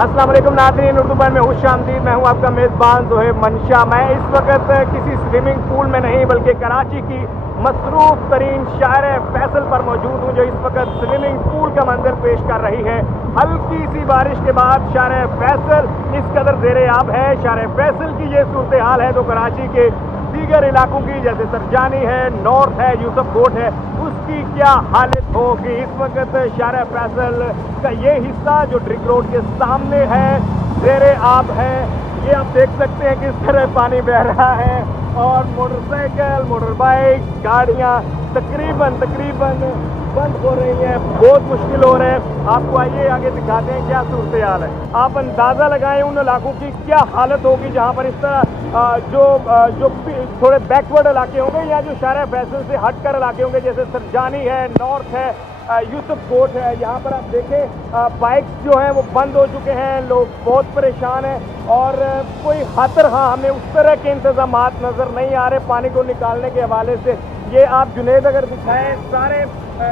अस्सलाम वालेकुम नाज़रीन, उर्दू पर में खुशामदीद। मैं हूं आपका मेज़बान ज़ोहेब मंशा। मैं इस वक्त किसी स्विमिंग पूल में नहीं बल्कि कराची की मसरूफ़ तरीन शार फैसल पर मौजूद हूं, जो इस वक्त स्विमिंग पूल का मंजर पेश कर रही है। हल्की सी बारिश के बाद शार फैसल इस कदर ज़ेरे आब है। शार फैसल की ये सूरत हाल है तो कराची के दीगर इलाकों की, जैसे सरजानी है, नॉर्थ है, यूसुफ कोट है, उसकी क्या हालत होगी। इस वक्त शार फैसल का ये हिस्सा जो ड्रिक रोड के सामने है ज़ेरे आब है। ये आप देख सकते हैं किस तरह पानी बह रहा है और मोटरसाइकिल, मोटर बाइक, गाड़ियाँ तकरीबन बंद हो रही हैं। बहुत मुश्किल हो रहा है। आपको आइए आगे दिखाते हैं क्या सूरत हाल है। आप अंदाज़ा लगाएं उन इलाकों की क्या हालत होगी जहाँ पर इस तरह जो थोड़े बैकवर्ड इलाके होंगे या जो शार फैसल से हट कर इलाके होंगे, जैसे सरजानी है, नॉर्थ है, यूसुफ कोट है। यहाँ पर आप देखें बाइक्स जो हैं वो बंद हो चुके हैं, लोग बहुत परेशान हैं और कोई खातर हमें उस तरह के इंतजाम नज़र नहीं आ रहे पानी को निकालने के हवाले से। ये आप जुनेद अगर दिखाएं, सारे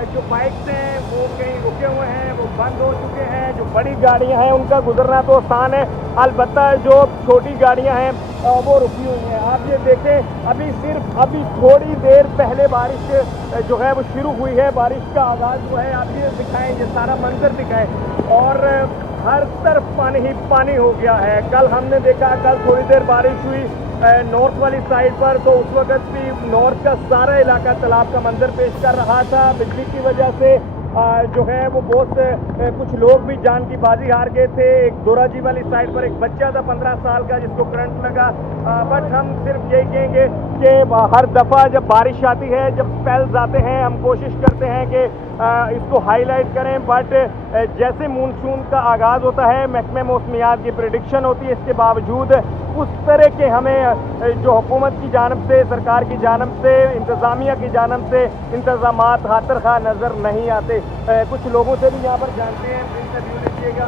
जो बाइक्स हैं वो कहीं रुके हुए हैं, वो बंद हो चुके हैं। जो बड़ी गाड़ियां हैं उनका गुजरना तो आसान है, अलबत्ता जो छोटी गाड़ियां हैं वो रुकी हुई हैं। आप ये देखें, अभी थोड़ी देर पहले बारिश जो है वो शुरू हुई है, बारिश का आगाज़ हुआ है। आप ये दिखाएं, ये सारा मंजर दिखाएं और हर तरफ पानी ही पानी हो गया है। कल हमने देखा, कल थोड़ी देर बारिश हुई नॉर्थ वाली साइड पर, तो उस वक्त भी नॉर्थ का सारा इलाका तालाब का मंजर पेश कर रहा था। बिजली की वजह से जो है वो बहुत कुछ लोग भी जान की बाजी हार गए थे। एक दोराजी वाली साइड पर एक बच्चा था 15 साल का जिसको करंट लगा। बट हम सिर्फ यही कहेंगे कि हर दफ़ा जब बारिश आती है, जब स्पेल्स आते हैं, हम कोशिश करते हैं कि इसको हाईलाइट करें। बट जैसे मानसून का आगाज़ होता है, महकमे मौसमियात की प्रेडिक्शन होती है, इसके बावजूद उस तरह के हमें जो हुकूमत की जानब से, सरकार की जानब से, इंतज़ामिया की जानब से इंतज़ामात हातिर खा नज़र नहीं आते। कुछ लोगों से भी यहाँ पर जानते हैं, इंटरव्यू लीजिएगा।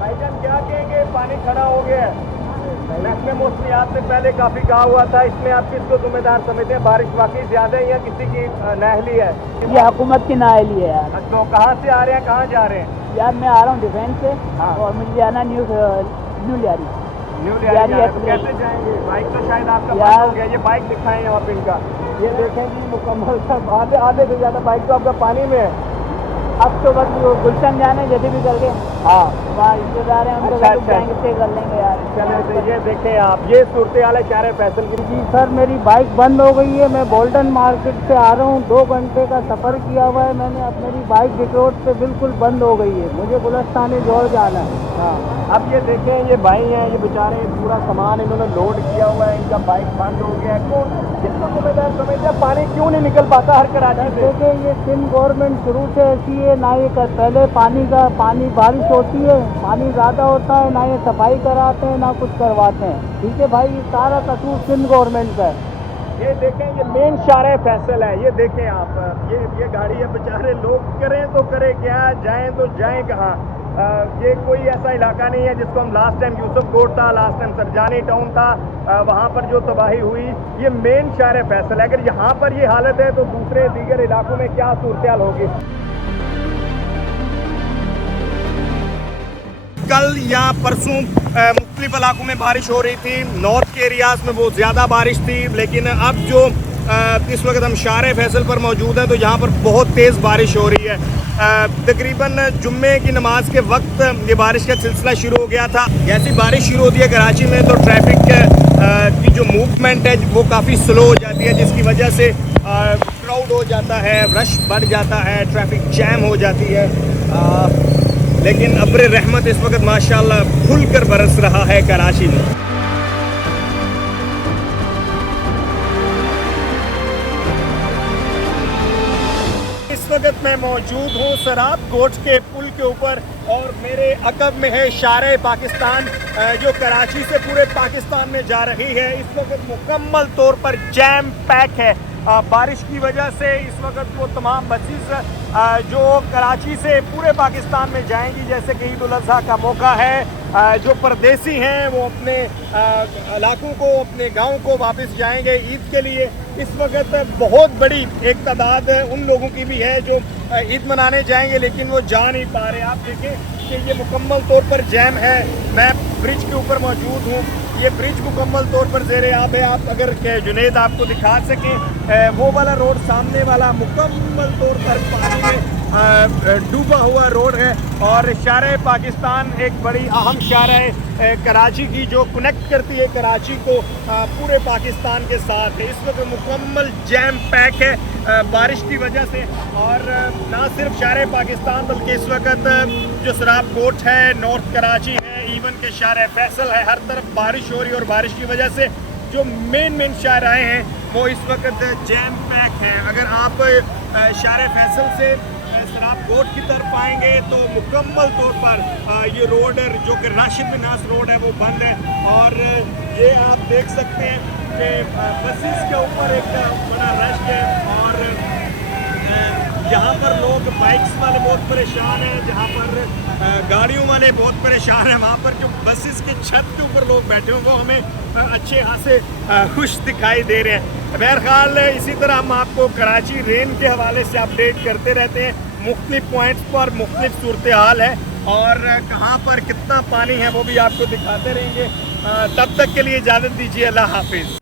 भाईजान क्या कहेंगे, पानी खड़ा हो गया है, महकमे मौसमियात से पहले काफ़ी कहा हुआ था, इसमें आप किसको जिम्मेदार समझते हैं? बारिश वाकई ज़्यादा है या किसी की नाअहली है? ये हुकूमत की नाअहली है यार। तो कहाँ से आ रहे हैं, कहाँ जा रहे हैं? यार मैं आ रहा हूँ डिफेंस से। हाँ। और मुझे जाना न्यू लियारी। न्यू लियारी जा रहे हैं, तो कैसे जाएंगे? बाइक तो शायद आपका बंद हो गया। ये बाइक दिखाएं यहाँ पे इनका, ये देखें जी मुकम्मल सब आधे से ज़्यादा बाइक तो आपका पानी में है। अब तो बस वो गुलशन जाने जैसे भी करके हाँ वहाँ रिश्तेदार हैं, उनके अच्छा, साथ जाएंगे, स्टे कर लेंगे यार। चले तो ये देखें आप, ये सूरत हाल है शार फैसल की। जी सर, मेरी बाइक बंद हो गई है। मैं बोल्टन मार्केट से आ रहा हूँ, 2 घंटे का सफ़र किया हुआ है मैंने। अब मेरी बाइक ड्रिक रोड पे बिल्कुल बंद हो गई है, मुझे गुलस्तानी जोड़ जाना है। हाँ, अब ये देखें, ये भाई हैं, ये बेचारे पूरा सामान इन्होंने लोड किया हुआ है, इनका बाइक बंद हो गया है। कौन किसको जिम्मेदार समझते हैं? पानी क्यों नहीं निकल पाता हर कराची से? देखिए, ये सिंध गवर्नमेंट शुरू से ऐसी है ना। ये पहले पानी बारिश होती है, पानी ज़्यादा होता है, ना ये सफाई कराते हैं ना कुछ करवाते हैं। ठीक है भाई, ये सारा कसूर सिंध गवर्नमेंट का है। ये देखें, ये मेन शार फैसल है। ये देखें आप, ये गाड़ी है, बेचारे लोग करें तो करें क्या, जाएं तो जाएं कहाँ? ये कोई ऐसा इलाका नहीं है जिसको हम लास्ट टाइम यूसुफ कोट था, लास्ट टाइम सरजानी टाउन था, वहाँ पर जो तबाही हुई, ये मेन शार फैसल है। अगर यहाँ पर ये हालत है तो दूसरे दीगर इलाकों में क्या सूरत हाल होगी? कल या परसों मुख्तलिफ इलाकों में बारिश हो रही थी। नॉर्थ के एरियाज़ में बहुत ज़्यादा बारिश थी, लेकिन अब जो इस वक्त हम शार फैसल पर मौजूद हैं तो यहाँ पर बहुत तेज़ बारिश हो रही है। तकरीबन जुम्मे की नमाज के वक्त ये बारिश का सिलसिला शुरू हो गया था। जैसी बारिश शुरू होती है कराची में तो ट्रैफिक की जो मूवमेंट है वो काफ़ी स्लो हो जाती है, जिसकी वजह से क्राउड हो जाता है, रश बढ़ जाता है, ट्रैफिक जैम हो जाती है। लेकिन अब्र रहमत इस वक्त माशाल्लाह खुलकर बरस रहा है कराची में। इस वक्त मैं मौजूद हूँ सराब कोट के पुल के ऊपर और मेरे अकब में है शार पाकिस्तान, जो कराची से पूरे पाकिस्तान में जा रही है। इस वक्त मुकम्मल तौर पर जैम पैक है। बारिश की वजह से इस वक्त वो तमाम बसेस जो कराची से पूरे पाकिस्तान में जाएंगी, जैसे कि ईद उल अज़हा का मौका है, जो परदेसी हैं वो अपने इलाकों को, अपने गाँव को वापस जाएंगे ईद के लिए। इस वक्त बहुत बड़ी एक तादाद उन लोगों की भी है जो ईद मनाने जाएंगे लेकिन वो जा नहीं पा रहे। आप देखें देखिए ये मुकम्मल तौर पर जैम है। मैं ब्रिज के ऊपर मौजूद हूँ। ये ब्रिज मुकम्मल तौर पर ज़ेरे आब है। आप अगर जुनेद आपको दिखा सकें वो वाला रोड सामने वाला मुकम्मल तौर पर पानी में डूबा हुआ रोड है। और शारे पाकिस्तान एक बड़ी अहम शार है कराची की, जो कनेक्ट करती है कराची को पूरे पाकिस्तान के साथ है। इस वक्त मुकम्मल जैम पैक है बारिश की वजह से। और ना सिर्फ शारे पाकिस्तान बल्कि इस वक्त जो सराब कोट है, नॉर्थ कराची है, इवन के शारे फैसल है, हर तरफ बारिश हो रही है। और बारिश की वजह से जो मेन शाहराएँ हैं वो इस वक्त जैम पैक हैं। अगर आप शारे फैसल से सराब कोट की तरफ आएंगे तो मुकम्मल तौर पर ये रोड जो कि राशिद मिनास रोड है वो बंद है। और ये आप देख सकते हैं कि बसेस के ऊपर एक बड़ा रश है। और यहाँ पर लोग बाइक्स वाले बहुत परेशान हैं, जहाँ पर गाड़ियों वाले बहुत परेशान हैं। वहाँ पर जो बसेस के छत के ऊपर लोग बैठे हुए वो हमें अच्छे खासे खुश दिखाई दे रहे हैं। बहरहाल इसी तरह हम आपको कराची रेन के हवाले से अपडेट करते रहते हैं। मुख्तलिफ पॉइंट्स पर मुख्तलिफ सूरत हाल है और कहाँ पर कितना पानी है वो भी आपको दिखाते रहेंगे। तब तक के लिए इजाज़त दीजिए। अल्लाह हाफिज़।